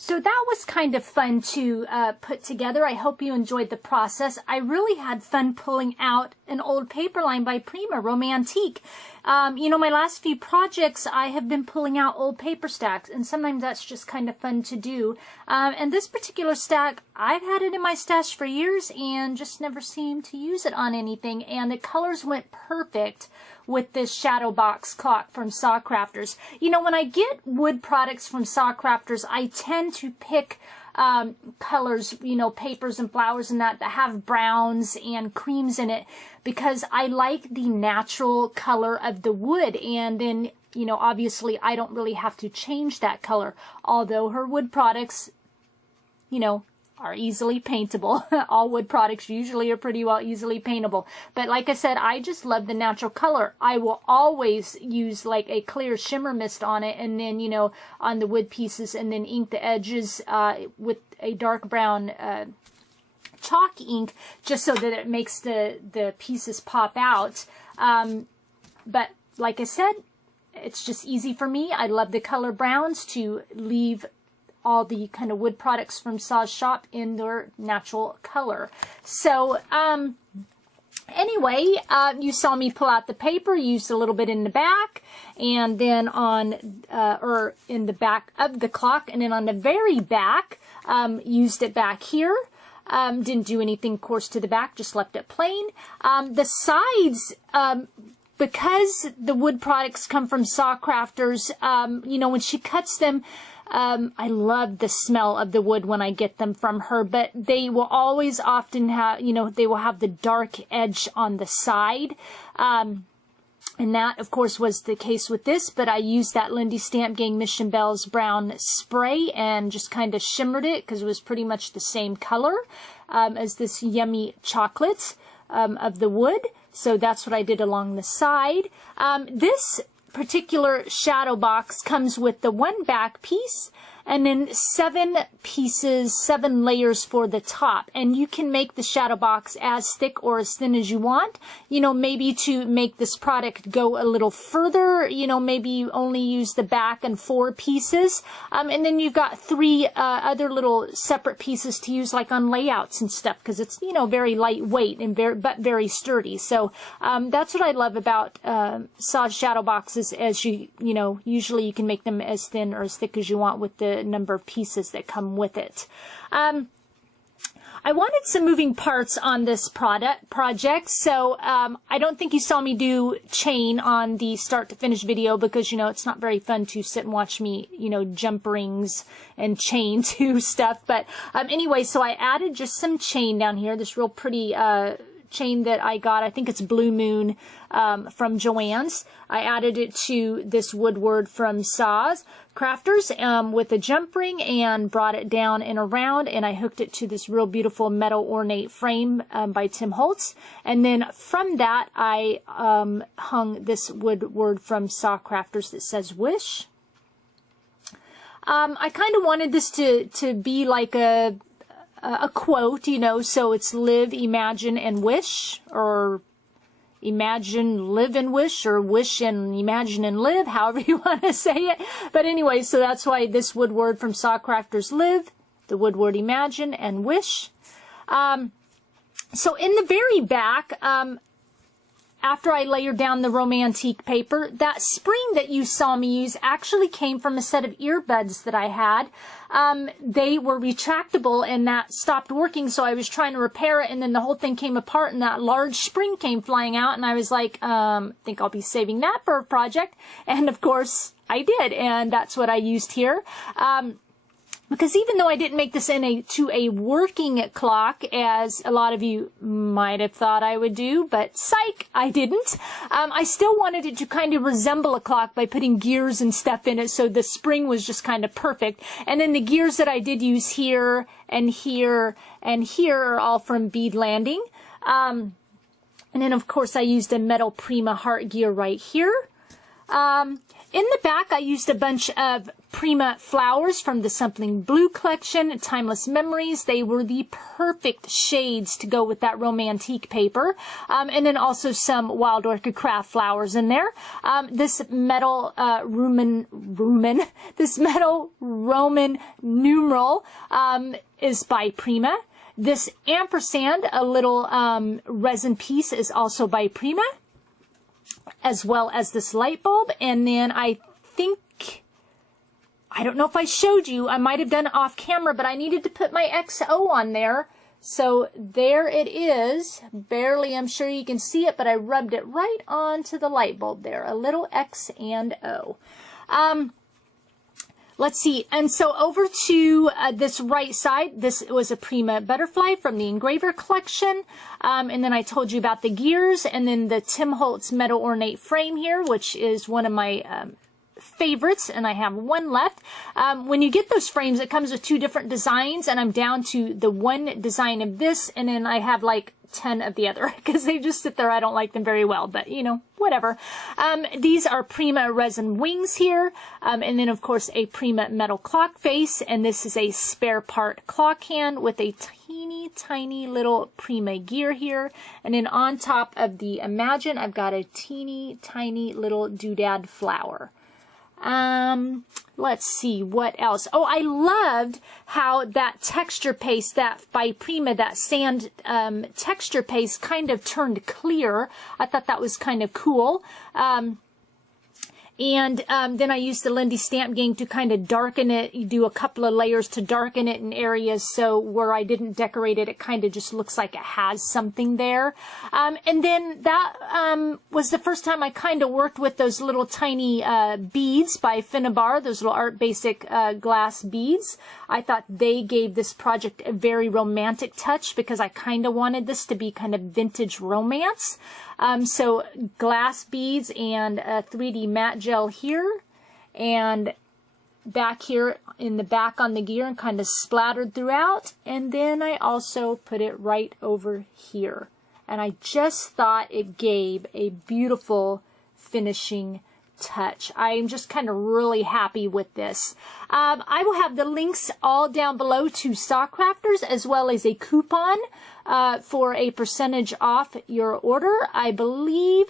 So that was kind of fun to put together. I hope you enjoyed the process. I really had fun pulling out an old paper line by Prima, Romantique. You know, my last few projects, I have been pulling out old paper stacks, and sometimes that's just kind of fun to do. And this particular stack, I've had it in my stash for years and just never seemed to use it on anything. And the colors went perfect with this shadow box clock from SaCrafters. You know, when I get wood products from SaCrafters, I tend to pick colors, you know, papers and flowers and that have browns and creams in it, because I like the natural color of the wood. And then, you know, obviously I don't really have to change that color, although her wood products, you know, are easily paintable. All wood products usually are pretty well easily paintable. But like I said, I just love the natural color. I will always use like a clear shimmer mist on it, and then, you know, on the wood pieces, and then ink the edges with a dark brown chalk ink, just so that it makes the pieces pop out. But like I said, it's just easy for me. I love the color browns to leave all the kind of wood products from Sa's shop in their natural color. So anyway, you saw me pull out the paper, used a little bit in the back, and then on or in the back of the clock, and then on the very back, used it back here. Didn't do anything, of course, to the back, just left it plain. The sides, because the wood products come from SaCrafters, you know, when she cuts them, I love the smell of the wood when I get them from her, but they will always often have, you know, they will have the dark edge on the side. And that, of course, was the case with this, but I used that Lindy Stamp Gang Mission Bells brown spray and just kind of shimmered it, because it was pretty much the same color as this yummy chocolate of the wood. So that's what I did along the side. This particular shadow box comes with the one back piece and then 7 pieces, 7 layers for the top. And you can make the shadow box as thick or as thin as you want. You know, maybe to make this product go a little further, you know, maybe you only use the back and 4 pieces. And then you've got 3 other little separate pieces to use like on layouts and stuff, because it's, you know, very lightweight and very sturdy. So that's what I love about Sa's shadow boxes, as you know, usually you can make them as thin or as thick as you want with the number of pieces that come with it. I wanted some moving parts on this project, so I don't think you saw me do chain on the start to finish video, because, you know, it's not very fun to sit and watch me, you know, jump rings and chain to stuff. But anyway, so I added just some chain down here, this real pretty chain that I got. I think it's Blue Moon from Joann's. I added it to this Woodward from Sa's Crafters with a jump ring and brought it down and around, and I hooked it to this real beautiful metal ornate frame by Tim Holtz. And then from that, I hung this Woodward from SaCrafters that says Wish. I kind of wanted this to be like a quote, you know, so it's live, imagine, and wish, or imagine, live, and wish, or wish and imagine and live, however you want to say it. But anyway, so that's why this Woodward from SaCrafters live, the Woodward imagine, and wish. So in the very back, after I layered down the Romantique paper, that spring that you saw me use actually came from a set of earbuds that I had. They were retractable and that stopped working, so I was trying to repair it, and then the whole thing came apart and that large spring came flying out, and I was like, I think I'll be saving that for a project. And of course I did, and that's what I used here. Because even though I didn't make this to a working clock, as a lot of you might have thought I would do, but psych, I didn't. I still wanted it to kind of resemble a clock by putting gears and stuff in it, so the spring was just kind of perfect. And then the gears that I did use here and here and here are all from Bead Landing. And then, of course, I used a metal Prima heart gear right here. In the back, I used a bunch of Prima flowers from the Something Blue collection, Timeless Memories. They were the perfect shades to go with that romantique paper. And then also some Wild Orchid Craft flowers in there. This metal this metal Roman numeral is by Prima. This ampersand, a little resin piece, is also by Prima, as well as this light bulb. And then I don't know if I showed you, I might have done it off camera, but I needed to put my XO on there. So there it is. Barely, I'm sure you can see it, but I rubbed it right onto the light bulb there. A little X and O. Let's see. And so over to this right side, this was a Prima butterfly from the Engraver collection. And then I told you about the gears, and then the Tim Holtz metal ornate frame here, which is one of my favorites, and I have one left. When you get those frames, it comes with 2 different designs, and I'm down to the one design of this, and then I have like 10 of the other because they just sit there. I don't like them very well, but you know, whatever. These are Prima resin wings here, and then of course a Prima metal clock face, and this is a spare part clock hand with a tiny little Prima gear here, and then on top of the Imagine, I've got a teeny tiny little doodad flower. Let's see what else. Oh, I loved how that texture paste, that by Prima, that sand texture paste kind of turned clear. I thought that was kind of cool. And then I used the Lindy Stamp Gang to kind of darken it. You do a couple of layers to darken it in areas, so where I didn't decorate it, it kind of just looks like it has something there. And then that was the first time I kind of worked with those little tiny beads by Finnabar, those little Art Basic glass beads. I thought they gave this project a very romantic touch because I kind of wanted this to be kind of vintage romance. So glass beads and a 3D matte gel here, and back here in the back on the gear, and kind of splattered throughout. And then I also put it right over here. And I just thought it gave a beautiful finishing touch. I'm just kind of really happy with this. I will have the links all down below to SaCrafters, as well as a coupon for a percentage off your order. I believe,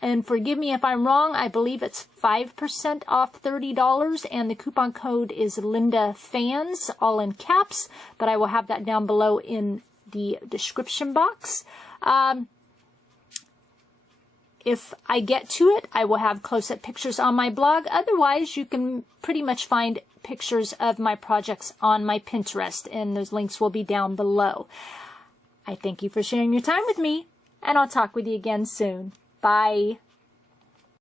and forgive me if I'm wrong, I believe it's 5% off $30, and the coupon code is LindaFans, all in caps, but I will have that down below in the description box. If I get to it, I will have close-up pictures on my blog. Otherwise, you can pretty much find pictures of my projects on my Pinterest, and those links will be down below. I thank you for sharing your time with me, and I'll talk with you again soon. Bye.